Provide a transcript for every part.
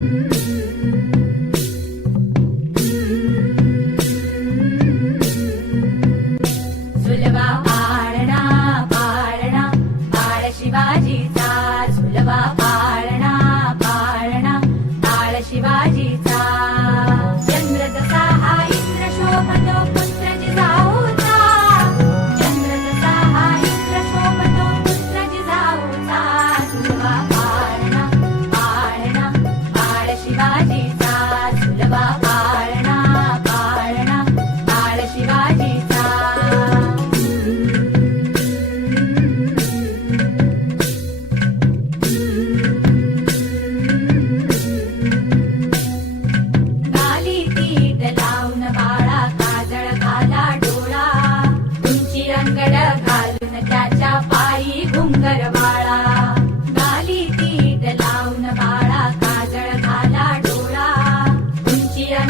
嗯。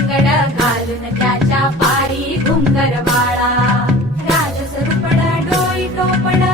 लंगड घालून त्याच्या पायी घुंगर बाळा राजसरूपड डोई टोपड